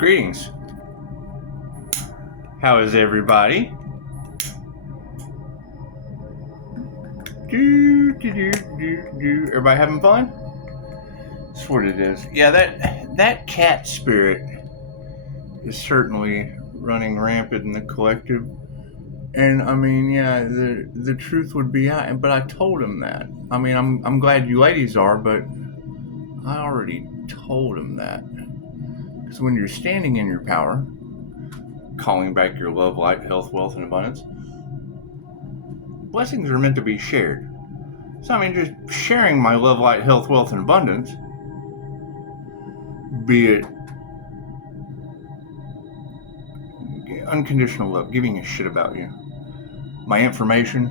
Greetings. How is everybody? Everybody having fun? That's what it is. Yeah, that cat spirit is certainly running rampant in the collective. And I mean, yeah, the truth would be out. But I told him that. I mean, I'm glad you ladies are, but I already told him that. Because when you're standing in your power, calling back your love, light, health, wealth, and abundance, blessings are meant to be shared. So, I mean, just sharing my love, light, health, wealth, and abundance, be it unconditional love, giving a shit about you, my information,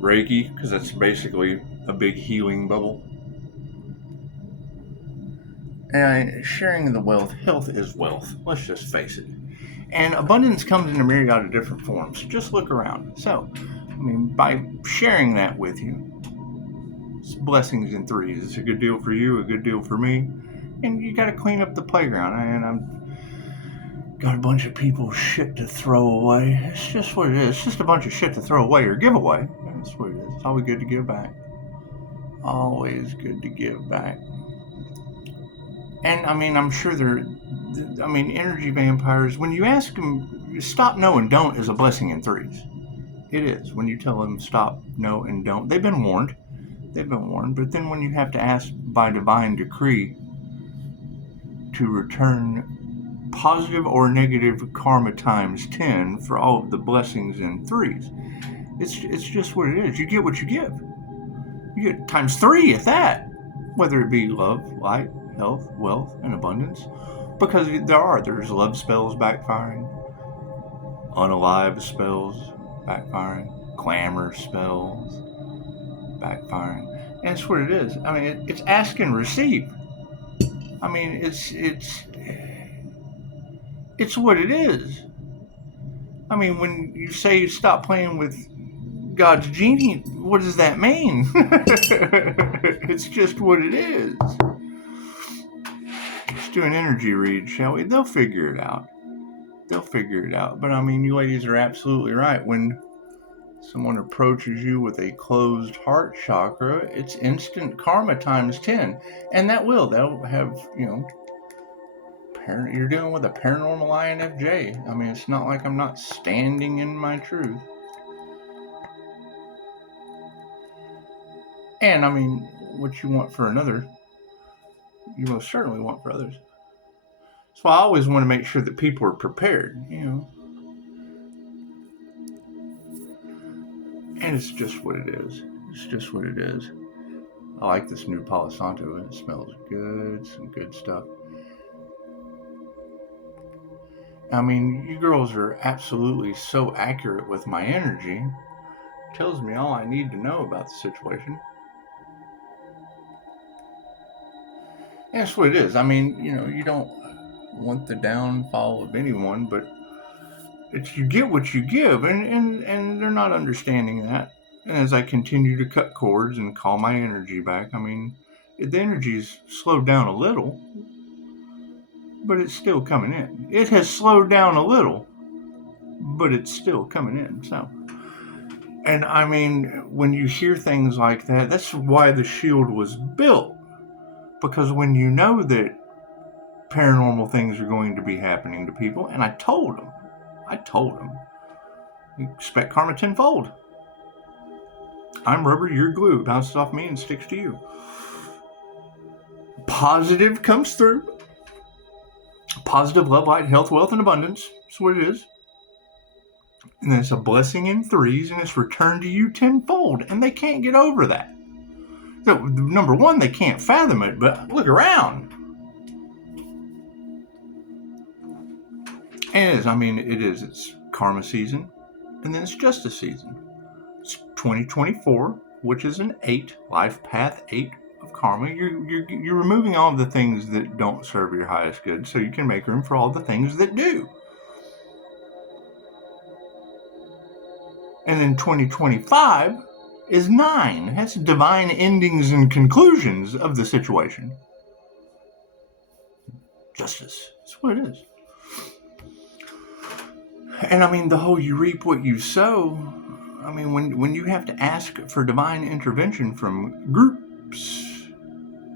Reiki, because that's basically a big healing bubble, and sharing the wealth. Health is wealth, let's just face it. And abundance comes in a myriad of different forms. Just look around. So, I mean, by sharing that with you, it's blessings in threes. It's a good deal for you, a good deal for me. And you got to clean up the playground. And I'm got a bunch of people's shit to throw away. It's just what it is. It's just a bunch of shit to throw away or give away. That's what it is. It's always good to give back. Always good to give back. And I mean, I'm sure energy vampires, when you ask them, stop, no, and don't is a blessing in threes. It is. When you tell them stop, no, and don't, they've been warned. But then when you have to ask by divine decree to return positive or negative karma times 10 for all of the blessings in threes, it's just what it is. You get what you give. You get times 3 at that, whether it be love, light, health, wealth, and abundance. Because there's love spells backfiring, unalive spells backfiring, glamour spells backfiring. And that's what it is. I mean, it's ask and receive. I mean, it's what it is. I mean, when you say stop playing with God's genie, what does that mean? It's just what it is. Let's do an energy read, shall we? They'll figure it out. But I mean, you ladies are absolutely right. When someone approaches you with a closed heart chakra, it's instant karma times 10. And they'll have, you're dealing with a paranormal INFJ. I mean, it's not like I'm not standing in my truth. And I mean, what you want for another, you most certainly want for others. So I always want to make sure that people are prepared, And it's just what it is. I like this new Palo Santo. It smells good, some good stuff. I mean, you girls are absolutely so accurate with my energy. It tells me all I need to know about the situation. And that's what it is. I mean, you don't want the downfall of anyone, but it's you get what you give, and they're not understanding that. And as I continue to cut cords and call my energy back, I mean, the energy's slowed down a little, but it's still coming in. It has slowed down a little, but it's still coming in. So, and I mean, when you hear things like that, that's why the shield was built. Because when you know that paranormal things are going to be happening to people, and I told them, you expect karma tenfold. I'm rubber, you're glue. It bounces off me and sticks to you. Positive comes through. Positive love, light, health, wealth, and abundance. That's what it is. And then it's a blessing in threes, and it's returned to you tenfold. And they can't get over that. So, number one, they can't fathom it, but look around. And it is. It's karma season, and then it's justice season. It's 2024, which is an 8, life path 8 of karma. You're removing all of the things that don't serve your highest good, so you can make room for all the things that do. And then 2025 is 9. That's divine endings and conclusions of the situation. Justice. That's what it is. And I mean, the whole you reap what you sow, I mean, when you have to ask for divine intervention from groups,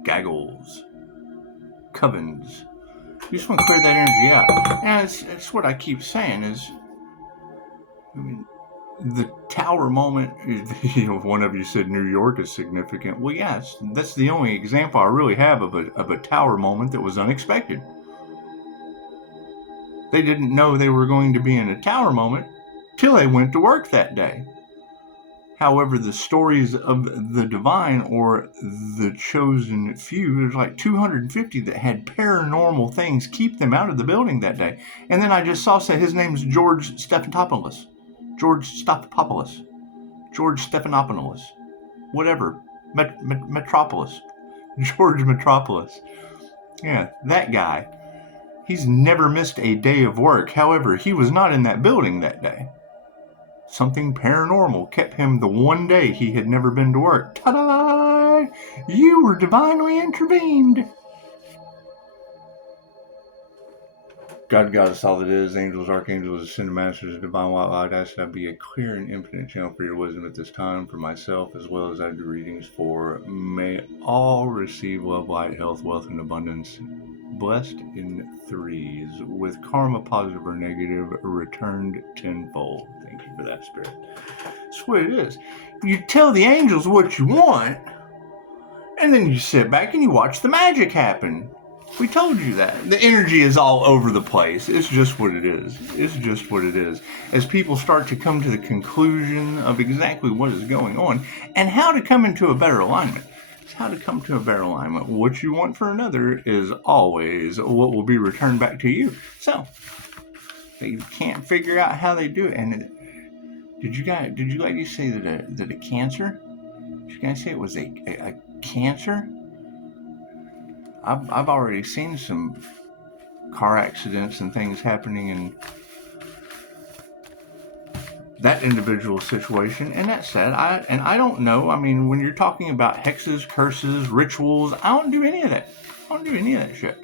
gaggles, covens, you just want to clear that energy out. And it's what I keep saying is, I mean, the tower moment, one of you said New York is significant. Well, yes, that's the only example I really have of a tower moment that was unexpected. They didn't know they were going to be in a tower moment till they went to work that day. However, the stories of the divine or the chosen few, there's like 250 that had paranormal things keep them out of the building that day. And then I just saw say his name's George Stephanopoulos. Whatever. Metropolis. George Metropolis. Yeah, that guy. He's never missed a day of work. However, he was not in that building that day. Something paranormal kept him the one day he had never been to work. Ta-da! You were divinely intervened. God, Goddess, all that is, angels, archangels, ascended masters, divine white light, I ask that I be a clear and infinite channel for your wisdom at this time, for myself, as well as I do readings for. May all receive love, light, health, wealth, and abundance, blessed in threes, with karma, positive or negative, returned tenfold. Thank you for that, Spirit. That's what it is. You tell the angels what you want, and then you sit back and you watch the magic happen. We told you that. The energy is all over the place. It's just what it is. It's just what it is. As people start to come to the conclusion of exactly what is going on and how to come into a better alignment. It's how to come to a better alignment. What you want for another is always what will be returned back to you. So, they can't figure out how they do it. And did you guys say that a cancer? Did you guys say it was a cancer? I've already seen some car accidents and things happening in that individual situation, and that's sad. I don't know. I mean, when you're talking about hexes, curses, rituals, I don't do any of that. I don't do any of that shit.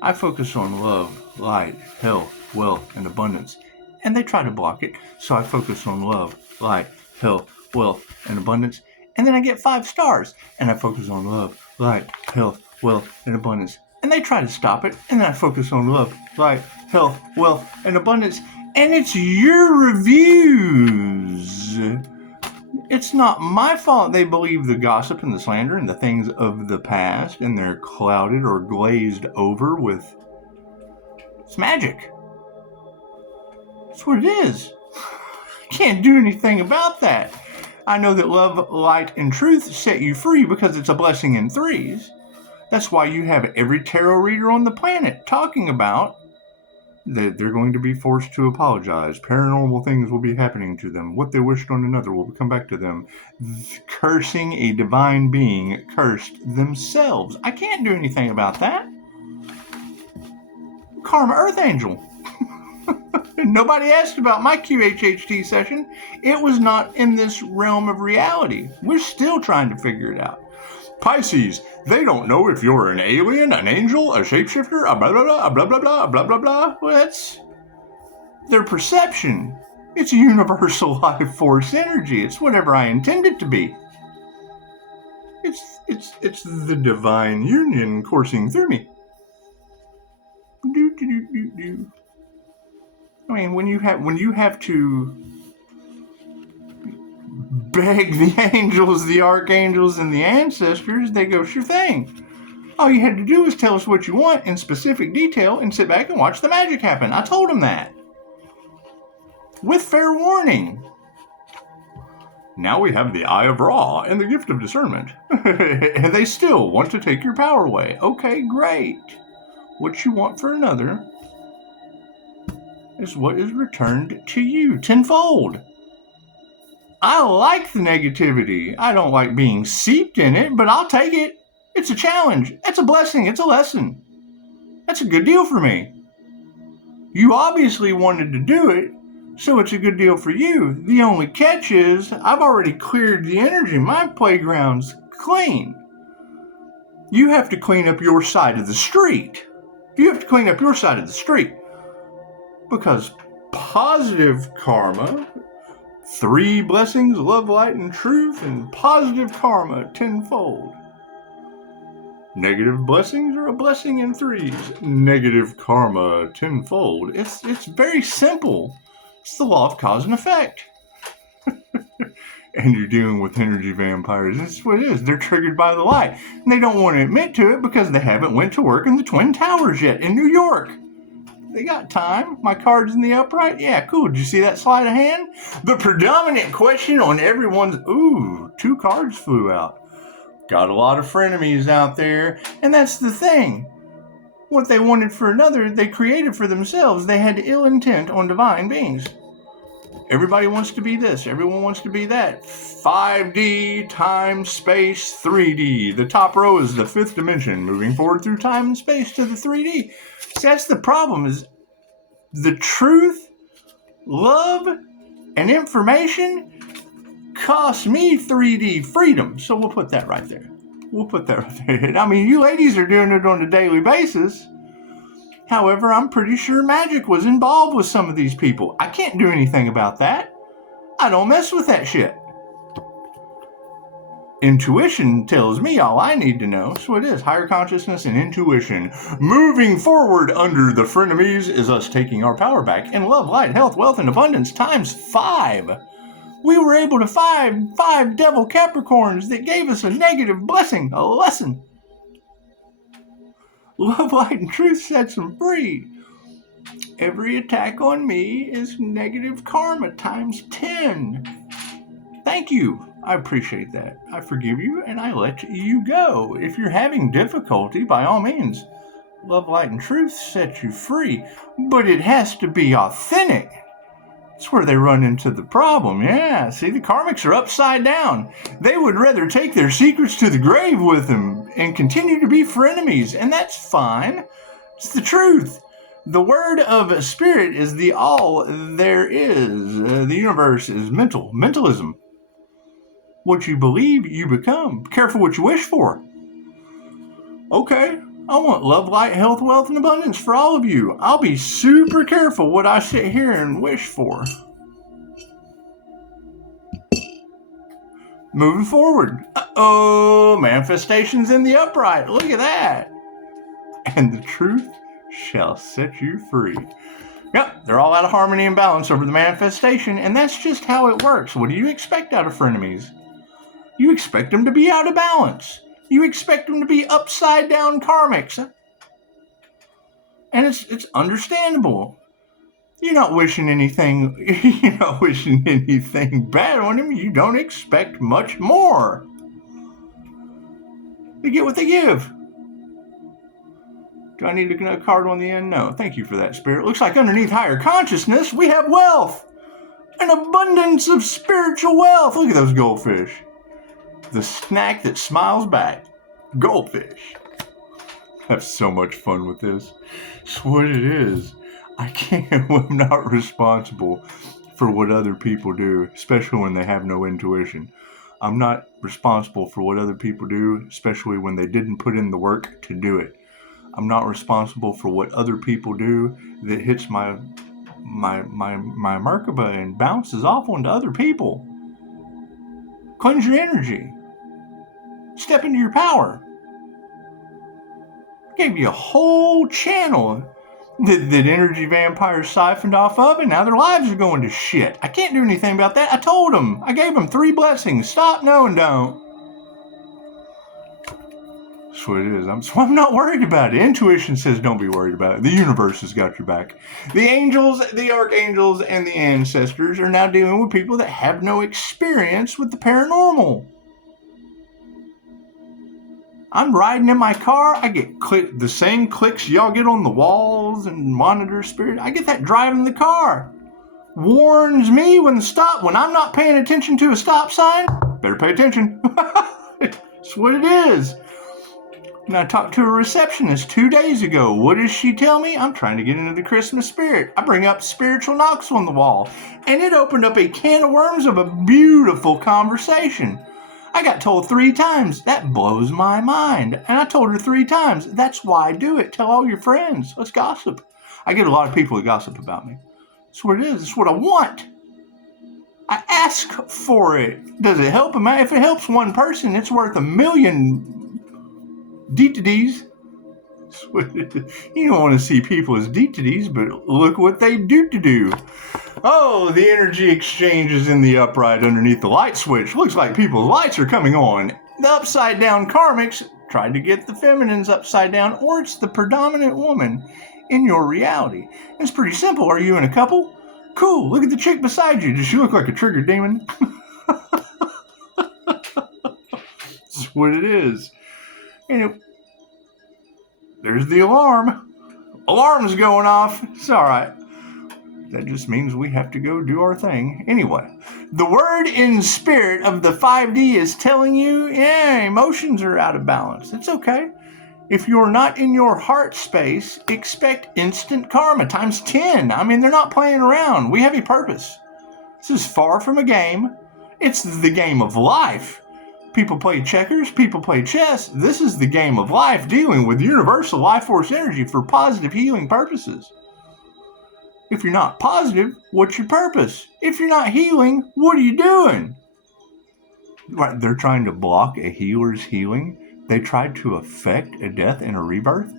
I focus on love, light, health, wealth, and abundance, and they try to block it. So I focus on love, light, health, wealth, and abundance, and then I get 5 stars. And I focus on love, light, health, wealth, and abundance, and they try to stop it, and then I focus on love, light, health, wealth, and abundance, and it's your reviews. It's not my fault they believe the gossip and the slander and the things of the past, and they're clouded or glazed over with it's magic. That's what it is. I can't do anything about that. I know that love, light, and truth set you free because it's a blessing in threes. That's why you have every tarot reader on the planet talking about that they're going to be forced to apologize. Paranormal things will be happening to them. What they wished on another will come back to them. Cursing a divine being cursed themselves. I can't do anything about that. Karma Earth Angel. Nobody asked about my QHHT session. It was not in this realm of reality. We're still trying to figure it out. Pisces, they don't know if you're an alien, an angel, a shapeshifter, a blah, blah, blah, a blah, blah, blah, a blah, blah, blah. Well, that's their perception. It's a universal life force energy. It's whatever I intend it to be. It's the divine union coursing through me. Do. I mean, when you have to beg the angels, the archangels, and the ancestors, they go, sure thing. All you had to do was tell us what you want in specific detail and sit back and watch the magic happen. I told them that. With fair warning. Now we have the Eye of Ra and the gift of discernment. And they still want to take your power away. Okay, great. What you want for another is what is returned to you tenfold. I like the negativity. I don't like being seeped in it, but I'll take it. It's a challenge. It's a blessing. It's a lesson. That's a good deal for me. You obviously wanted to do it, so it's a good deal for you. The only catch is I've already cleared the energy. My playground's clean. You have to clean up your side of the street. You have to clean up your side of the street. Because positive karma, 3 blessings, love, light, and truth, and positive karma tenfold. Negative blessings are a blessing in 3s. Negative karma tenfold. It's very simple. It's the law of cause and effect. And you're dealing with energy vampires. That's what it is. They're triggered by the light. And they don't want to admit to it because they haven't went to work in the Twin Towers yet in New York. They got time. My card's in the upright. Yeah, cool. Did you see that sleight of hand? The predominant question on everyone's... Ooh, 2 cards flew out. Got a lot of frenemies out there. And that's the thing. What they wanted for another, they created for themselves. They had ill intent on divine beings. Everybody wants to be this. Everyone wants to be that. 5D, time, space, 3D. The top row is the 5th dimension, moving forward through time and space to the 3D. See, that's the problem, is the truth, love, and information cost me 3D freedom. So we'll put that right there. We'll put that right there. I mean, you ladies are doing it on a daily basis. However, I'm pretty sure magic was involved with some of these people. I can't do anything about that. I don't mess with that shit. Intuition tells me all I need to know. So it is higher consciousness and intuition. Moving forward under the frenemies is us taking our power back in love, light, health, wealth, and abundance times 5. We were able to find 5 devil Capricorns that gave us a negative blessing, a lesson. Love, light, and truth sets them free. Every attack on me is negative karma times 10. Thank you. I appreciate that. I forgive you and I let you go. If you're having difficulty, by all means, love, light, and truth sets you free. But it has to be authentic. That's where they run into the problem. Yeah, see, the Karmics are upside down. They would rather take their secrets to the grave with them and continue to be frenemies, and that's fine. It's the truth. The word of spirit is the all there is. The universe is mental. Mentalism. What you believe, you become. Careful what you wish for. Okay, I want love, light, health, wealth, and abundance for all of you. I'll be super careful what I sit here and wish for. Moving forward. Uh-oh, manifestations in the upright. Look at that. And the truth shall set you free. Yep, they're all out of harmony and balance over the manifestation, and that's just how it works. What do you expect out of frenemies? You expect them to be out of balance. You expect them to be upside down karmics. And it's understandable. You're not wishing anything bad on them. You don't expect much more. They get what they give. Do I need a card on the end? No. Thank you for that, Spirit. Looks like underneath higher consciousness, we have wealth. An abundance of spiritual wealth. Look at those goldfish. The snack that smiles back. Goldfish. I have so much fun with this. It's what it is. I'm not responsible for what other people do, especially when they have no intuition. I'm not responsible for what other people do, especially when they didn't put in the work to do it. I'm not responsible for what other people do that hits my Merkaba and bounces off onto other people. Cleanse your energy. Step into your power. Gave you a whole channel that energy vampires siphoned off of, and now their lives are going to shit. I can't do anything about that. I told them. I gave them 3 blessings. Stop, no, and don't. That's what it is. So I'm not worried about it. Intuition says don't be worried about it. The universe has got your back. The angels, the archangels, and the ancestors are now dealing with people that have no experience with the paranormal. I'm riding in my car. I get the same clicks y'all get on the walls and monitor spirit. I get that driving the car. Warns me when I'm not paying attention to a stop sign. Better pay attention. That's what it is. And I talked to a receptionist 2 days ago. What does she tell me? I'm trying to get into the Christmas spirit. I bring up spiritual knocks on the wall. And it opened up a can of worms of a beautiful conversation. I got told 3 times. That blows my mind. And I told her 3 times. That's why I do it. Tell all your friends. Let's gossip. I get a lot of people that gossip about me. That's what it is. It's what I want. I ask for it. Does it help them out? If it helps one person, it's worth 1,000,000 DTDs. You don't want to see people as DTDs, but look what they do. Oh, the energy exchanges in the upright underneath the light switch. Looks like people's lights are coming on. The upside down karmics tried to get the feminines upside down, or it's the predominant woman in your reality. It's pretty simple. Are you in a couple? Cool. Look at the chick beside you. Does she look like a triggered demon? That's what it is. And there's the alarm. Alarm's going off. It's all right. That just means we have to go do our thing. Anyway, the word in spirit of the 5D is telling you, emotions are out of balance. It's okay. If you're not in your heart space, expect instant karma times 10. I mean, they're not playing around. We have a purpose. This is far from a game. It's the game of life. People play checkers, people play chess. This is the game of life, dealing with universal life force energy for positive healing purposes. If you're not positive, what's your purpose? If you're not healing, what are you doing? Right, they're trying to block a healer's healing. They tried to affect a death and a rebirth.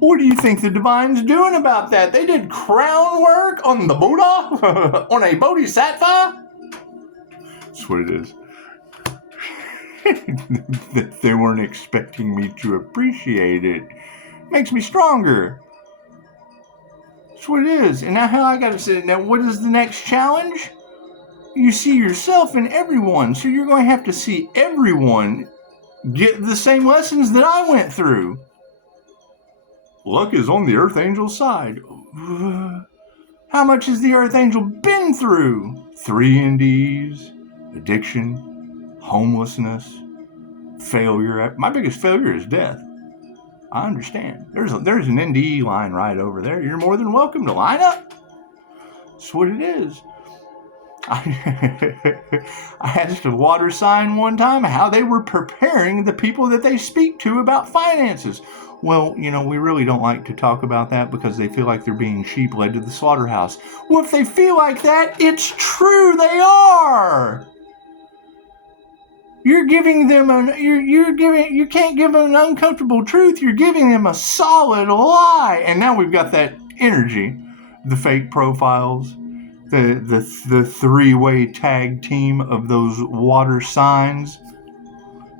What do you think the divine's doing about that? They did crown work on the Buddha? On a bodhisattva? That's what it is. They weren't expecting me to appreciate it. Makes me stronger. That's what it is. And now how I gotta say, now what is the next challenge? You see yourself in everyone. So you're going to have to see everyone get the same lessons that I went through. Luck is on the Earth Angel's side. How much has the Earth Angel been through? 3 NDEs, addiction, homelessness, failure. My biggest failure is death. I understand. There's an NDE line right over there. You're more than welcome to line up. That's what it is. I asked a water sign one time how they were preparing the people that they speak to about finances. Well, we really don't like to talk about that because they feel like they're being sheep led to the slaughterhouse. Well, if they feel like that, it's true, they are. You're giving them you can't give them an uncomfortable truth. You're giving them a solid lie. And now we've got that energy, the fake profiles, the 3-way tag team of those water signs.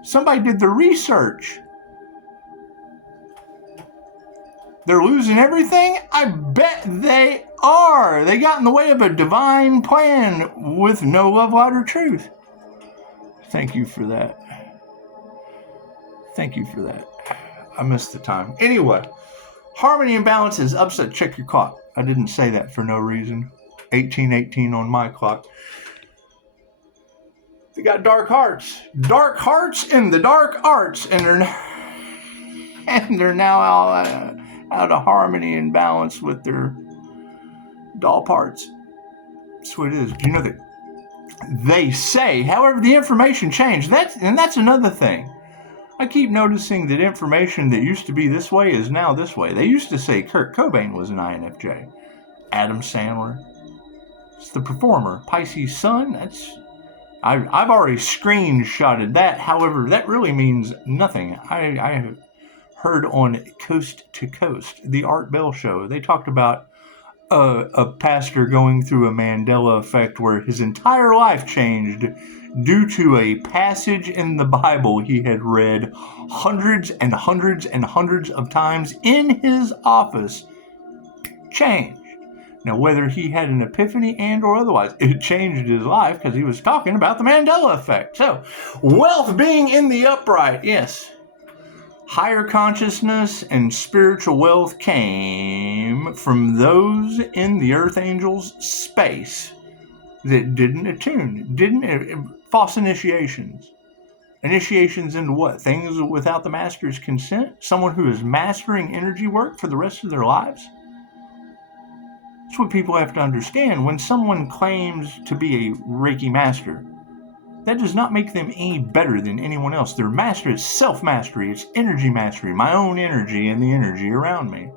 Somebody did the research. They're losing everything? I bet they are. They got in the way of a divine plan with no love, light, or truth. Thank you for that. Thank you for that. I missed the time. Anyway, harmony and balance is upset. Check your clock. I didn't say that for no reason. 1818 on my clock. They got dark hearts. Dark hearts in the dark arts. And they're now out of harmony and balance with their doll parts. That's what it is. Do you know that they say, however, the information changed. That's another thing. I keep noticing that information that used to be this way is now this way. They used to say Kurt Cobain was an INFJ. Adam Sandler. It's the performer. Pisces sun. I've already screenshotted that. However, that really means nothing. I have heard on Coast to Coast, the Art Bell show, they talked about a pastor going through a Mandela effect where his entire life changed due to a passage in the Bible he had read hundreds and hundreds and hundreds of times in his office changed. Now, whether he had an epiphany and or otherwise, it changed his life because he was talking about the Mandela effect. So, wealth being in the upright, yes. Higher consciousness and spiritual wealth came from those in the Earth Angel's space that didn't attune, false initiations. Initiations into what? Things without the master's consent? Someone who is mastering energy work for the rest of their lives? That's what people have to understand. When someone claims to be a Reiki master, That does not make them any better than anyone else. Their mastery is self-mastery. It's energy mastery, my own energy and the energy around me.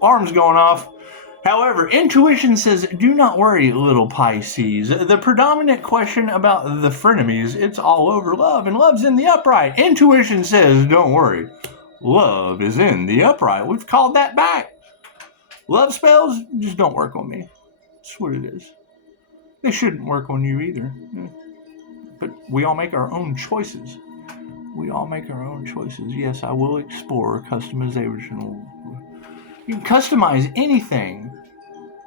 Alarm's going off. However, intuition says, do not worry, little Pisces. The predominant question about the frenemies, it's all over love, and love's in the upright. Intuition says, don't worry, love is in the upright. We've called that back. Love spells just don't work on me. That's what it is. They shouldn't work on you either. But we all make our own choices. We all make our own choices. Yes, I will explore customization. You can customize anything.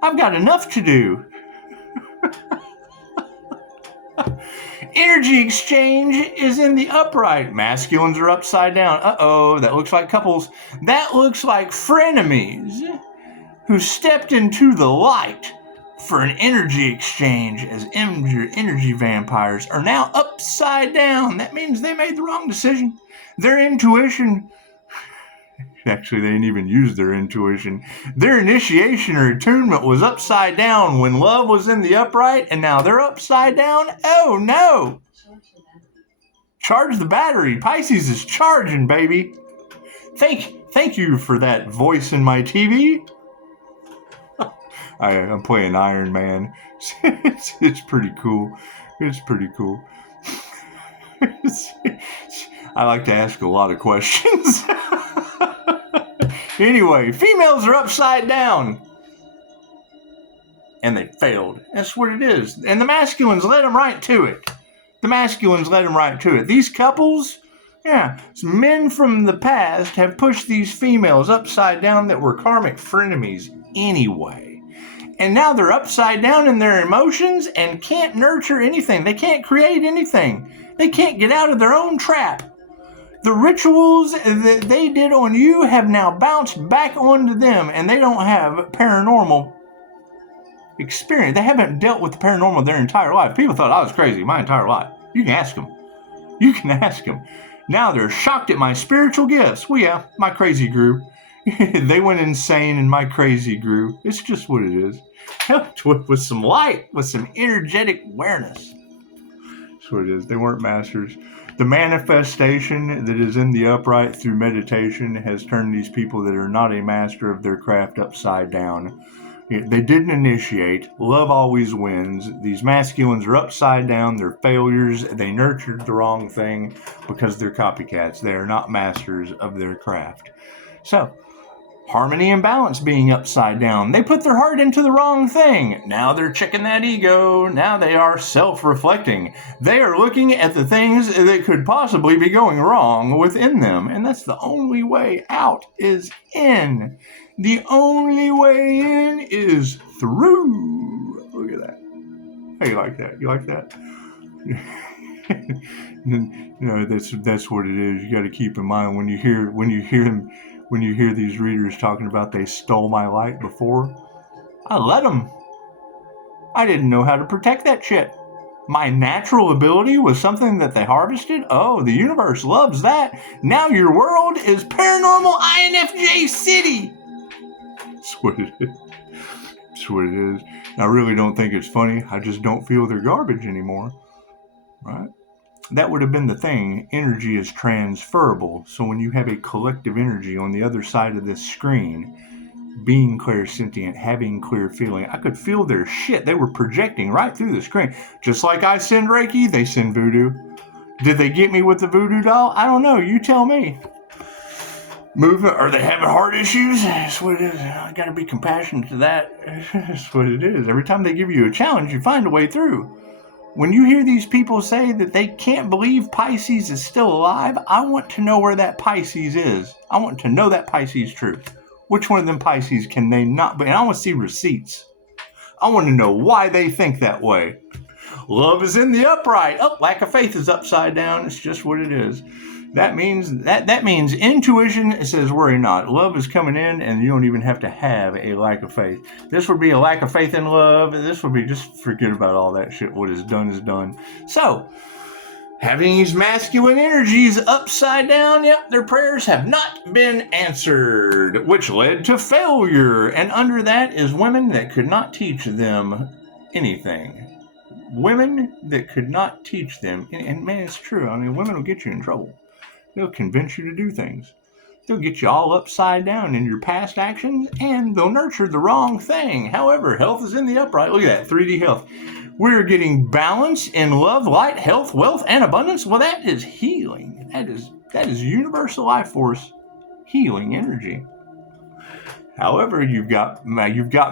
I've got enough to do. Energy exchange is in the upright. Masculines are upside down. Uh-oh, that looks like couples. That looks like frenemies who stepped into the light for an energy exchange, as energy vampires are now upside down. That means they made the wrong decision. Their intuition, actually they didn't even use their intuition. Their initiation or attunement was upside down when love was in the upright, and now they're upside down. Oh no! Charge the battery. Pisces is charging, baby. Thank you for that voice in my TV. I'm playing Iron Man. It's pretty cool. It's pretty cool. I like to ask a lot of questions. Anyway, females are upside down. And they failed. That's what it is. And the masculines led them right to it. These couples, men from the past have pushed these females upside down that were karmic frenemies anyway. And now they're upside down in their emotions and can't nurture anything. They can't create anything. They can't get out of their own trap. The rituals that they did on you have now bounced back onto them, and they don't have paranormal experience. They haven't dealt with the paranormal their entire life. People thought I was crazy my entire life. You can ask them. Now they're shocked at my spiritual gifts. Well, yeah, my crazy grew. They went insane and my crazy grew. It's just what it is. With some light, with some energetic awareness. That's what it is. They weren't masters. The manifestation that is in the upright through meditation has turned these people that are not a master of their craft upside down. They didn't initiate. Love always wins. These masculines are upside down. They're failures. They nurtured the wrong thing because they're copycats. They are not masters of their craft. So, harmony and balance being upside down. They put their heart into the wrong thing. Now they're checking that ego. Now they are self-reflecting. They are looking at the things that could possibly be going wrong within them. And that's the only way out is in. The only way in is through. Look at that. How you like that? You like that? That's what it is. You got to keep in mind when you hear these readers talking about they stole my light before, I let them. I didn't know how to protect that shit. My natural ability was something that they harvested. Oh, the universe loves that. Now your world is paranormal INFJ city. That's what it is. That's what it is. I really don't think it's funny. I just don't feel they're garbage anymore. Right? That would have been the thing. Energy is transferable. So when you have a collective energy on the other side of this screen, being clairsentient, having clear feeling, I could feel their shit. They were projecting right through the screen. Just like I send Reiki, they send voodoo. Did they get me with the voodoo doll? I don't know. You tell me. Movement, are they having heart issues? That's what it is. I got to be compassionate to that. That's what it is. Every time they give you a challenge, you find a way through. When you hear these people say that they can't believe Pisces is still alive, I want to know where that Pisces is. I want to know that Pisces truth. Which one of them Pisces can they not be? And I want to see receipts. I want to know why they think that way. Love is in the upright. Oh, lack of faith is upside down. It's just what it is. That means intuition says worry not. Love is coming in and you don't even have to have a lack of faith. This would be a lack of faith in love. This would be just forget about all that shit. What is done is done. So, having these masculine energies upside down, their prayers have not been answered, which led to failure. And under that is women that could not teach them anything. Women that could not teach them, and man, it's true. I mean, women will get you in trouble. They'll convince you to do things. They'll get you all upside down in your past actions, and they'll nurture the wrong thing. However, health is in the upright. Look at that, 3D health. We're getting balance in love, light, health, wealth, and abundance. Well, that is healing. That is universal life force healing energy. However, you've got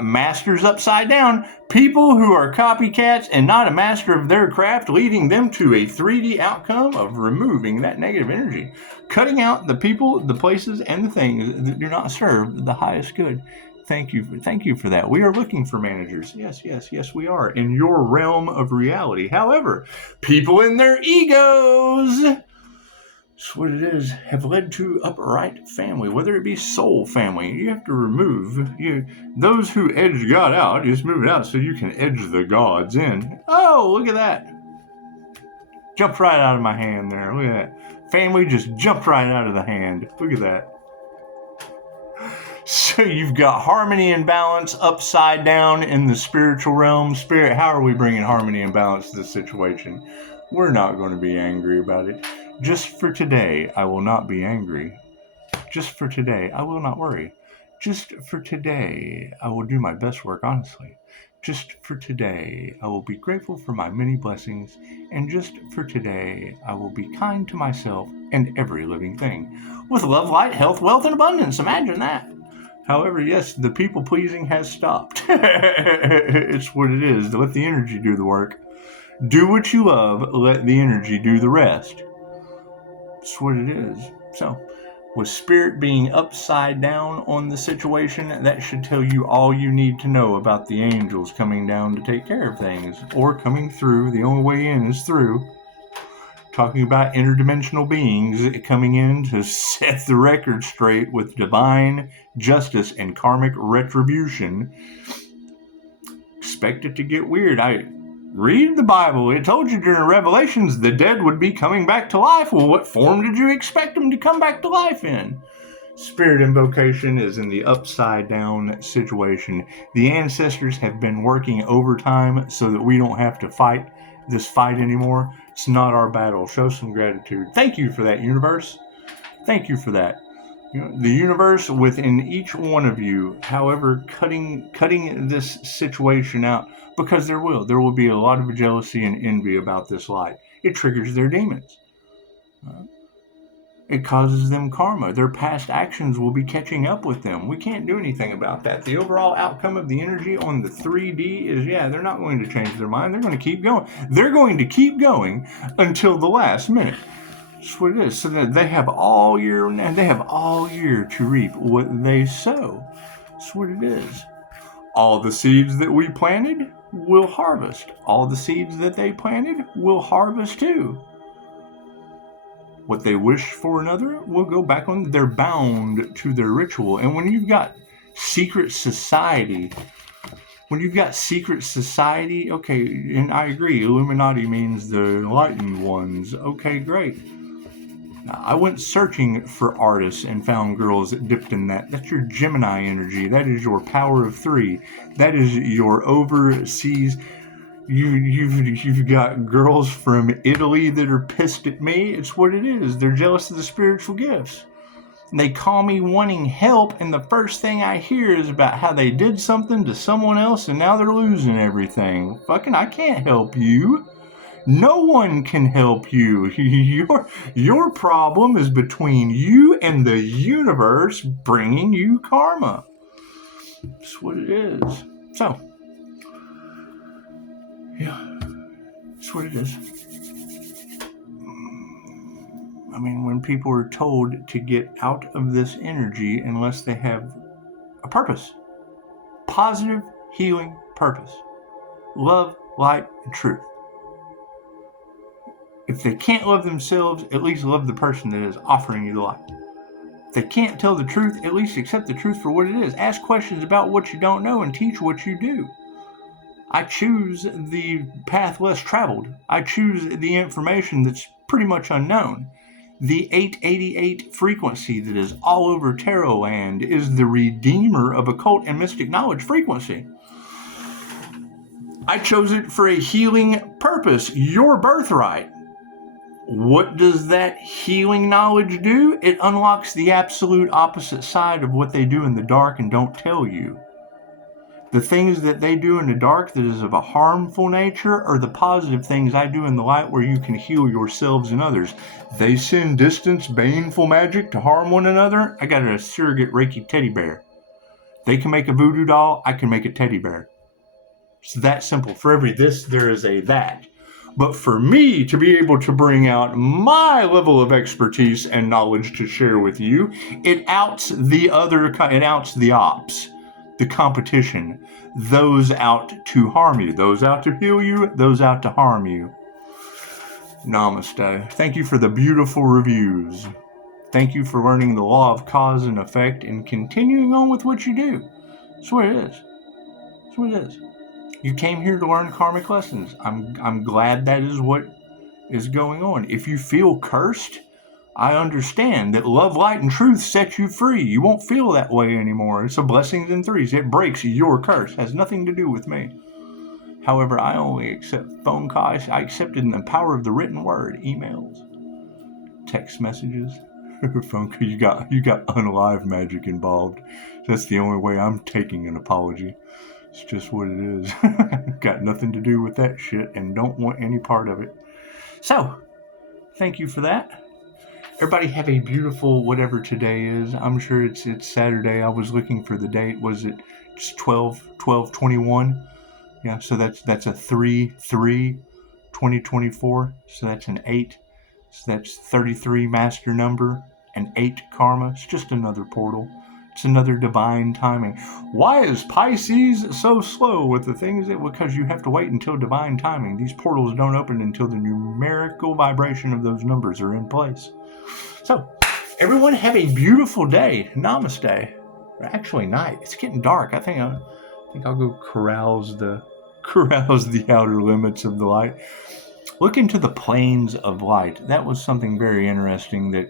masters upside down, people who are copycats and not a master of their craft, leading them to a 3D outcome of removing that negative energy, cutting out the people, the places, and the things that do not serve the highest good. Thank you for that. We are looking for managers. Yes, we are in your realm of reality. However, people in their egos, that's what it is, have led to upright family, whether it be soul family. You have to remove those who edge God out. You just move it out so you can edge the gods in. Oh, look at that. Jumped right out of my hand there. Look at that. Family just jumped right out of the hand. Look at that. So you've got harmony and balance upside down in the spiritual realm. Spirit, how are we bringing harmony and balance to this situation? We're not going to be angry about it. Just for today, I will not be angry. Just for today, I will not worry. Just for today, I will do my best work honestly. Just for today, I will be grateful for my many blessings. And just for today, I will be kind to myself and every living thing. With love, light, health, wealth, and abundance. Imagine that. However, yes, the people-pleasing has stopped. It's what it is. Let the energy do the work. Do what you love. Let the energy do the rest. That's what it is. So, with spirit being upside down on the situation, that should tell you all you need to know about the angels coming down to take care of things. Or coming through. The only way in is through. Talking about interdimensional beings coming in to set the record straight with divine justice and karmic retribution. Expect it to get weird. I read the Bible. It told you during Revelations the dead would be coming back to life. Well, what form did you expect them to come back to life in? Spirit invocation is in the upside down situation. The ancestors have been working overtime so that we don't have to fight this fight anymore. It's not our battle. Show some gratitude. Thank you for that, universe. Thank you for that. The universe within each one of you, however, cutting this situation out, because there will be a lot of jealousy and envy about this light. It triggers their demons. It causes them karma. Their past actions will be catching up with them. We can't do anything about that. The overall outcome of the energy on the 3D is, they're not going to change their mind. They're going to keep going. They're going to keep going until the last minute. That's what it is. So that they have all year, and they have all year to reap what they sow. That's what it is. All the seeds that we planted will harvest. All the seeds that they planted will harvest too. What they wish for another will go back on. They're bound to their ritual. And when you've got secret society, okay, and I agree, Illuminati means the enlightened ones. Okay, great. Now, I went searching for artists and found girls that dipped in that. That's your Gemini energy. That is your power of 3. That is your overseas. You've got girls from Italy that are pissed at me. It's what it is. They're jealous of the spiritual gifts. They call me wanting help, and the first thing I hear is about how they did something to someone else and now they're losing everything. Fucking, I can't help you. No one can help you. Your problem is between you and the universe bringing you karma. That's what it is. So, yeah, that's what it is. I mean, when people are told to get out of this energy unless they have a purpose, positive, healing purpose, love, light, and truth. If they can't love themselves, at least love the person that is offering you the light. If they can't tell the truth, at least accept the truth for what it is. Ask questions about what you don't know and teach what you do. I choose the path less traveled. I choose the information that's pretty much unknown. The 888 frequency that is all over tarot land is the redeemer of occult and mystic knowledge frequency. I chose it for a healing purpose, your birthright. What does that healing knowledge do? It unlocks the absolute opposite side of what they do in the dark and don't tell you. The things that they do in the dark that is of a harmful nature are the positive things I do in the light where you can heal yourselves and others. They send distance, baneful magic to harm one another. I got a surrogate Reiki teddy bear. They can make a voodoo doll. I can make a teddy bear. It's that simple. For every this, there is a that. But for me to be able to bring out my level of expertise and knowledge to share with you, it outs the ops, the competition, those out to harm you, those out to heal you, those out to harm you. Namaste. Thank you for the beautiful reviews. Thank you for learning the law of cause and effect and continuing on with what you do. That's what it is. That's what it is. You came here to learn karmic lessons. I'm glad that is what is going on. If you feel cursed, I understand that love, light, and truth set you free. You won't feel that way anymore. It's a blessings in threes. It breaks your curse. It has nothing to do with me. However, I only accept phone calls. I accepted in the power of the written word, emails, text messages, phone call. You got unalive magic involved. That's the only way I'm taking an apology. It's just what it is. Got nothing to do with that shit and don't want any part of it. So, thank you for that. Everybody have a beautiful whatever today is. I'm sure it's Saturday. I was looking for the date. Was it just 12/21? Yeah, so that's a 3/3/2024. So that's an 8. So that's 33 master number, an 8 karma. It's just another portal. It's another divine timing. Why is Pisces so slow with the things? Because you have to wait until divine timing. These portals don't open until the numerical vibration of those numbers are in place. So, everyone have a beautiful day. Namaste. Actually, night. It's getting dark. I think I'll go carouse the outer limits of the light. Look into the planes of light. That was something very interesting. That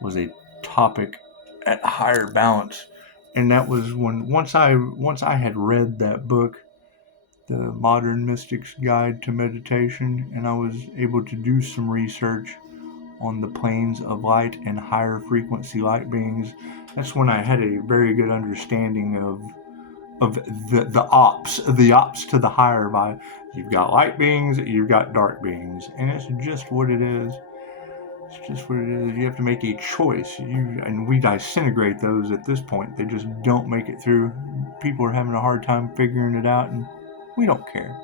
was a topic at higher balance, and that was once I had read that book, The Modern Mystic's Guide to Meditation, and I was able to do some research on the planes of light and higher frequency light beings. That's when I had a very good understanding of the ops to the higher vibe. You've got light beings, you've got dark beings, and it's just what it is. It's just what it is. You have to make a choice. And we disintegrate those at this point. They just don't make it through. People are having a hard time figuring it out, and we don't care.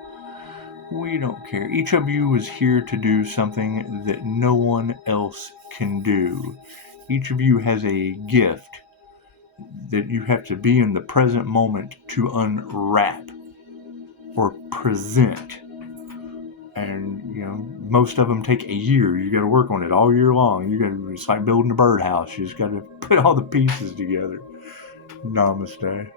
We don't care. Each of you is here to do something that no one else can do. Each of you has a gift that you have to be in the present moment to unwrap or present. And, most of them take a year. You got to work on it all year long. It's like building a birdhouse. You just got to put all the pieces together. Namaste.